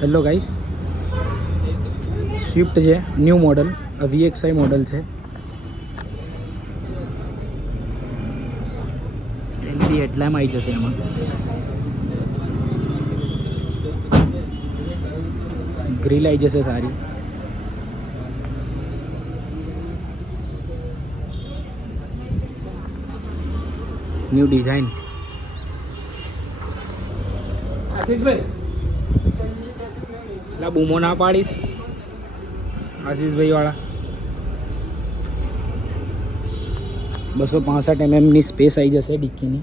Hello guys, Swift છે new model, VXI model છે. LED headlight આવી જશે એમાં. ગ્રીલ આવી જશે સારી. New design. આશીષભાઈ લા બૂમો ના પાડીશ. આશીષભાઈ વાળા 265 mm ની સ્પેસ આવી જશે ડિક્કીની.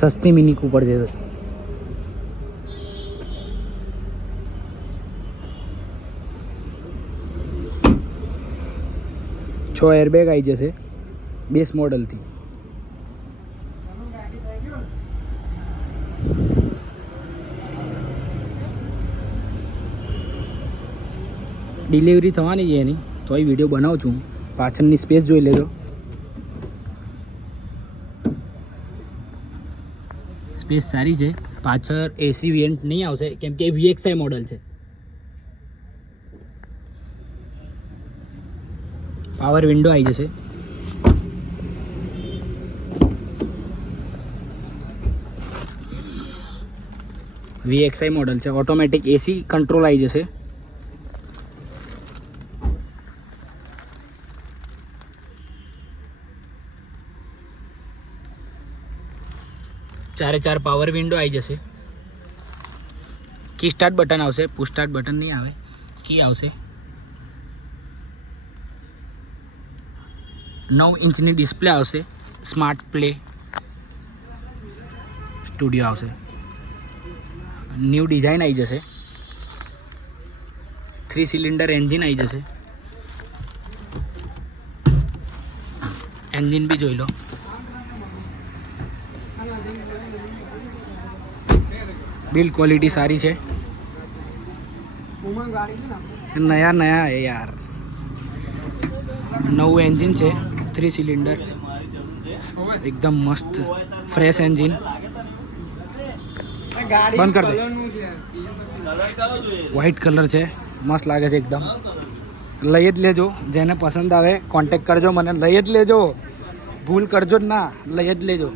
સસ્તી મિની કૂપર છે. 6 એરબેગ આવી જશે બેસ મોડલથી. ડિલિવરી થવાની છે એની, તોય વિડીયો બનાવું છું. પાછળની સ્પેસ જોઈ લેજો. સ્પેસ સારી છે. પાછળ એસી વેરિયન્ટ નહીં આવશે કેમ કે VXI મોડલ છે. પાવર વિન્ડો આવી જશે. VXI મોડલ છે. ઓટોમેટિક એસી કંટ્રોલ આવી જશે. ચારે ચાર પાવર વિન્ડો આવી જશે. કી સ્ટાર્ટ બટન આવશે. પુશ સ્ટાર્ટ બટન નહીં આવે, કી આવશે. 9 ઇંચની ડિસ્પ્લે આવશે. સ્માર્ટ પ્લે સ્ટુડિયો આવશે. ન્યૂ ડિઝાઇન આવી જશે. 3 સિલિન્ડર એન્જિન આવી જશે. એન્જિન બી જોઈ લો. બિલ્ડ ક્વોલિટી સારી છે. નયા હે યાર. નવું એન્જિન છે. 3 સિલિન્ડર એકદમ મસ્ત ફ્રેશ એન્જિન. બંધ કર દે. વ્હાઈટ કલર છે, મસ્ત લાગે છે એકદમ. લઈ જ લેજો. જેને પસંદ આવે કોન્ટેક કરજો મને. લઈ જ લેજો, ભૂલ કરજો જ ના. લઈ જ લેજો.